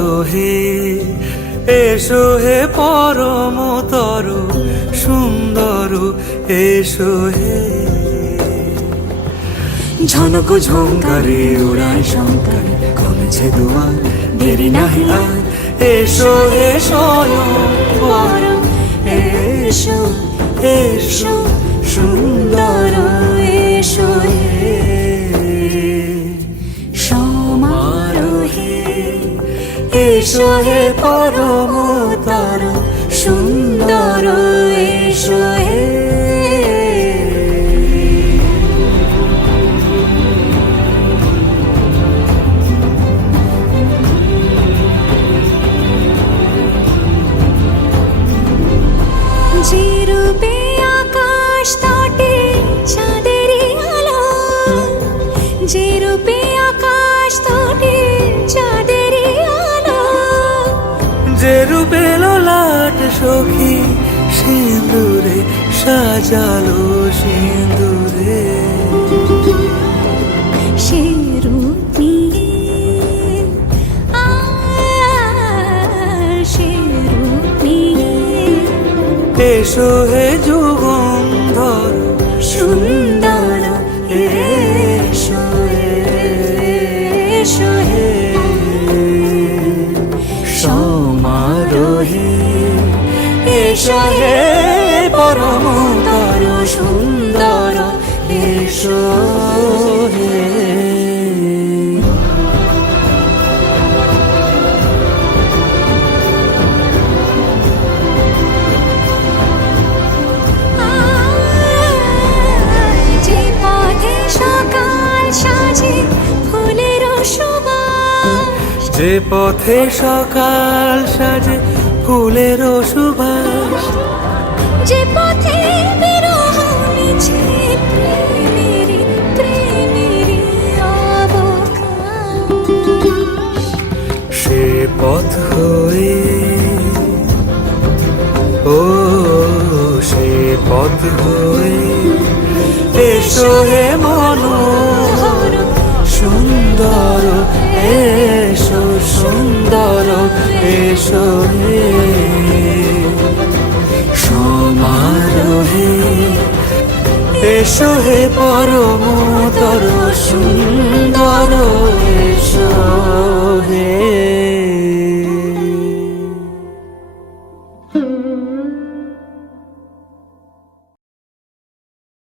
সমারোহে এসো হে পরমতর সুন্দর এসো হে। ঝনক ঝঙ্কারে উড়ায় শঙ্কারে কমেছে দুয়ার দেরি নাহি আর এসো হে স্বয়ং পরম এসো এসো সুন্দর এসো হে। সমারোহে এসো হে পরমতর সুন্দর এসো হে। যে রূপে আকাশ তটে চাঁদেরই আলো, যে রূপে আকাশ তটে চাঁদেরই আলো, যে রূপে ললাট সখী সিঁদুরে সাজালো সিঁদুরে। সে রূপ নিয়ে সে রূপ নিয়ে এসো হে যুগন্ধর সুন্দর এসো এসো হে। সমারোহে এসো হে পরমতর সুন্দর এসো হে। যে পথে সকাল সাজে ফুলের সুবাস, যে পথে সকাল সাজে ফুলের সুবাস, যে পথে বিরহ মিছে প্রেমেরই প্রেমেরই অবকাশ, সে পথ হয়ে ও সে পথ হয়ে এসো হে মনোহর সুন্দর এসো সুন্দর এসো হে। সমারোহে এসো হে পরম